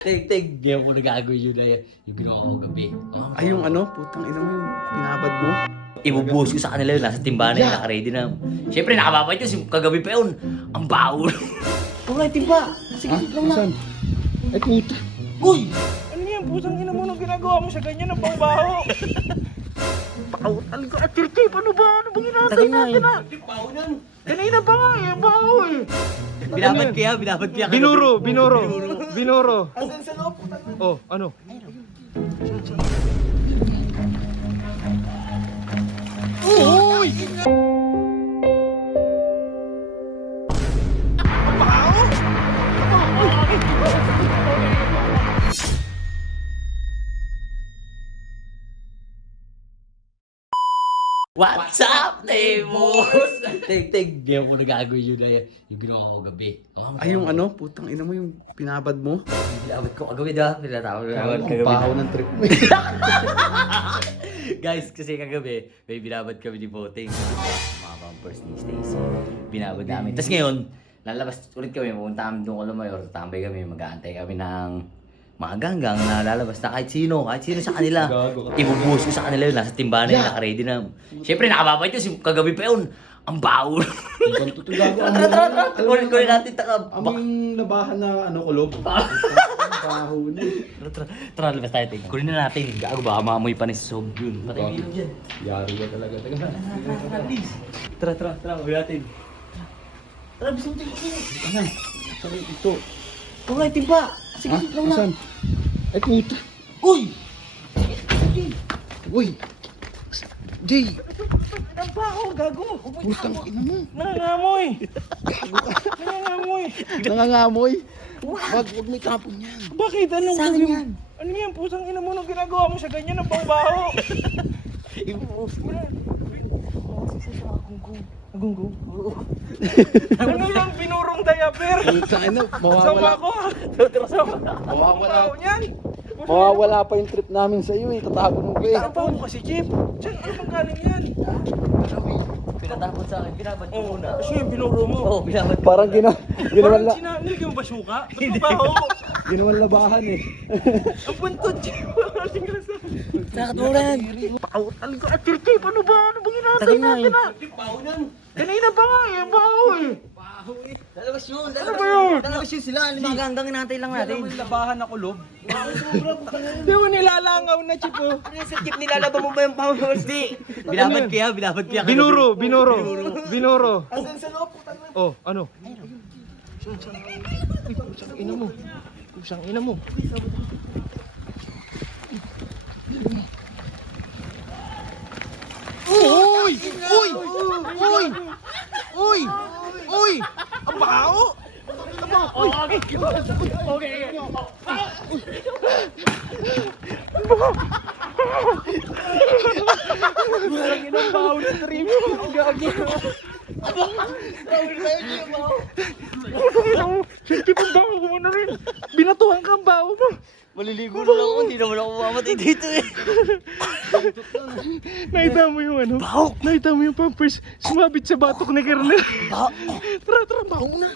Teg, di ako nagagawin yun na yung ginawa ko gabi. Ay, yung ano, putang ina mo yung pinabad mo. Ibubuhos ko sa kanila yun, nasa timbahan na yun, naka-ready na. Siyempre, nakababay yun, kagabi pa yun. Ang baho. Wala, timba. Sige, ikaw na. Saan? Ay, puta. Uy! Ano yan? Pusang ina mo nung ginagawa mo sa ganyan ng pangbaho. Pakautal ko. At tirti, paano ba? Ano bang hinatay natin ah? Kanina pa nga eh, ang baho eh. Binabad kaya. Binuro. Asan sa loob? Oh, ano? Uy! What's up, Nemos? Teg, di ako nagagawin yun na yung ginawa ko gabi. Ay, yung ano, putang ina mo yung pinabad mo. Binabad ko kagabi, diba? Pinatawag ko Ang kagabi. baho ng trip mo. Guys, kasi kagabi, may binabad kami ni Boting. Mga bumpers ni Stacy. Binabad namin. Tapos ngayon, lalabas ulit kami. Pupunta kami doon ko Mayor. Tambay kami. Mag-aantay kami ng mga ganggang na lalabas na kahit sino sa kanila. Ibubuhos ko sa kanila yun. Nasa timbahan na yun, naka-ready na. Siyempre, nakababay yun. Kagabi pa yun. Ang baho. Ganito to gago. Tara. Kunin natin. Aming labahan na ano, kulob. Baho na. Tara, labas tayo. Kunin na natin. Gago, baka maamoy pa ni Sob yun. Patay mo yun dyan. Yari ka talaga. Tara, huwag natin. Tara, bisong tingin. Ano? Saan ito? Huwag nga, timba. Sige, ikaw na. Asan? Ay, puta. Uy! Uy! Jay! Ang baho, gago. Putang ina mo. Nangangamoy. Nangangamoy. Wag mo itapon yan. Bakit? Anong Saan gagawin? yan? Ano yan? Pusang ina mo nung ginagawa mo sa ganyan ng pangbaho. Ibubuhos ko na. Agunggong? Oo. Ano lang binurong diaper? Saan na? Sama ko. Mawawala. Baho niyan. Mawawala pa yung trip namin sa iyo eh. Tatapon mo ko eh. Tapaw mo kasi, Jeep. Diyan, ano bang galing yan? Pinatapon sa akin, binabad ko Oo, muna. kasi yung binuro mo. Oo, binabad ko. Parang Parang nilagyan mo ba suka? Ba't baho? ginawan labahan eh. Ang buntod, Jeep. Nakatulan. Pakautal ko. At tirti, paano ba? Ano bang hinatay natin ah? Kanina pa nga eh, ang baho eh. Lalabas yun. Ano ba yun? Lalabas yun sila. Mga hanggang inantay lang natin. Labahan na kulob. Hindi mo nilalangaw na, Jeep oh. Ano yung sa jeep, nilalaban mo ba yung powers? Di. Binabad kaya. Binuro. Asan sa loob? Oh, ano? Pusang ina mo. Pusang ina mo. Uy! Uy! Uy! Uy! Uy! Ang baho! Walang inang baho na trip. Gagi. Siyempre pang baho mo na rin. Binatuhan ka ang baho mo. Maliligo na lang ako. Hindi naman ako mamatay dito eh. Nakita mo yung ano? Baho! Nakita mo yung pampers sumabit sa batok ni Kernel. Baho. Tara, baho na.